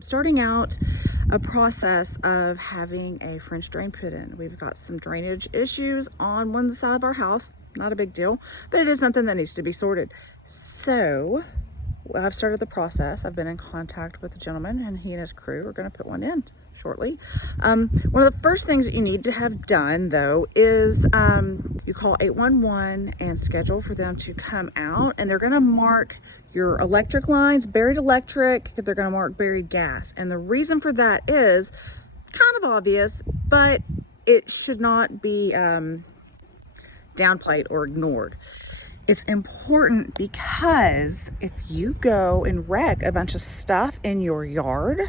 I'm starting out a process of having a French drain put in. We've got some drainage issues on one side of our house. Not a big deal, but it is something that needs to be sorted. So I've started the process. I've been in contact with the gentleman, and he and his crew are going to put one in shortly. One of the first things that you need to have done, though, is you call 811 and schedule for them to come out, and they're going to mark your electric lines, buried electric. They're going to mark buried gas, and the reason for that is kind of obvious, but it should not be downplayed or ignored. It's important because if you go and wreck a bunch of stuff in your yard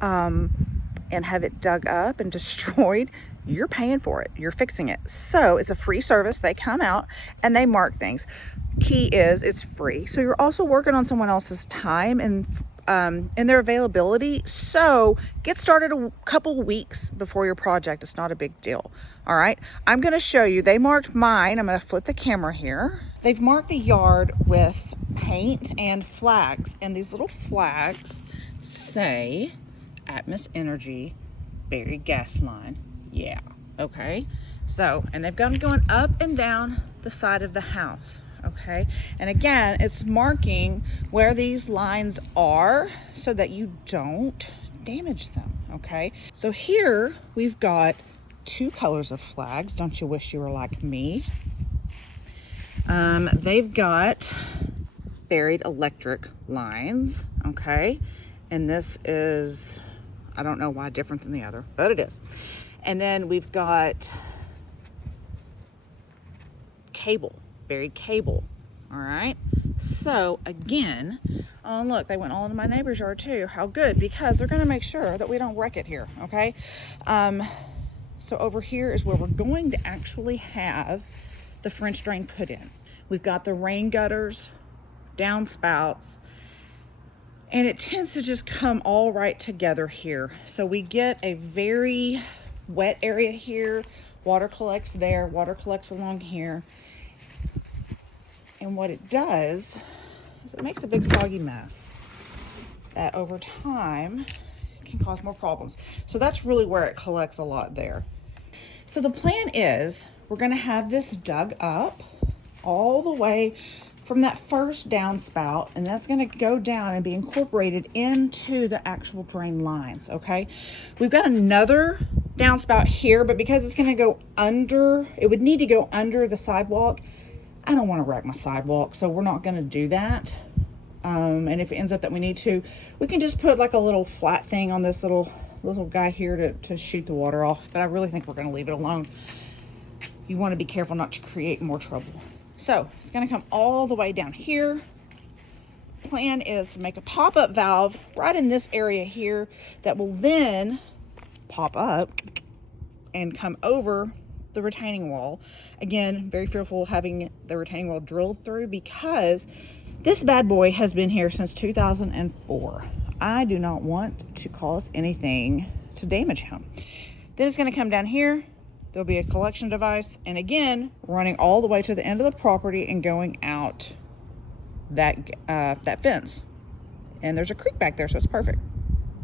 and have it dug up and destroyed, you're paying for it. You're fixing it. So it's a free service. They come out and they mark things. Key is it's free. So you're also working on someone else's time and their availability. So get started a couple weeks before your project. It's not a big deal. All right. I'm going to show you. They marked mine. I'm going to flip the camera here. They've marked the yard with paint and flags. And these little flags say Atmos Energy buried gas line. Yeah. Okay. So, and they've got them going up and down the side of the house. Okay, and again, it's marking where these lines are so that you don't damage them. Okay, so here we've got two colors of flags. Don't you wish you were like me? They've got buried electric lines. Okay, and this is, I don't know why different than the other, but it is. And then we've got cable, buried cable. All right, so again, oh look, they went all into my neighbor's yard too. How good, because they're going to make sure that we don't wreck it here. Okay, so over here is where we're going to actually have the French drain put in. We've got the rain gutters, downspouts, and it tends to just come all right together here. So we get a very wet area here, water collects there, water collects along here. And what it does is it makes a big soggy mess that over time can cause more problems. So that's really where it collects a lot there. So the plan is we're going to have this dug up all the way from that first downspout, and that's going to go down and be incorporated into the actual drain lines. Okay, we've got another downspout here, but because it's going to go under, it would need to go under the sidewalk. I don't want to wreck my sidewalk, so we're not going to do that. And if it ends up that we need to, we can just put like a little flat thing on this little guy here to shoot the water off. But I really think we're going to leave it alone. You want to be careful not to create more trouble. So it's going to come all the way down here. Plan is to make a pop-up valve right in this area here that will then pop up and come over the retaining wall. Again, very fearful of having the retaining wall drilled through because this bad boy has been here since 2004. I do not want to cause anything to damage him. Then it's going to come down here. There'll be a collection device, and again, running all the way to the end of the property and going out that fence. And there's a creek back there, so it's perfect.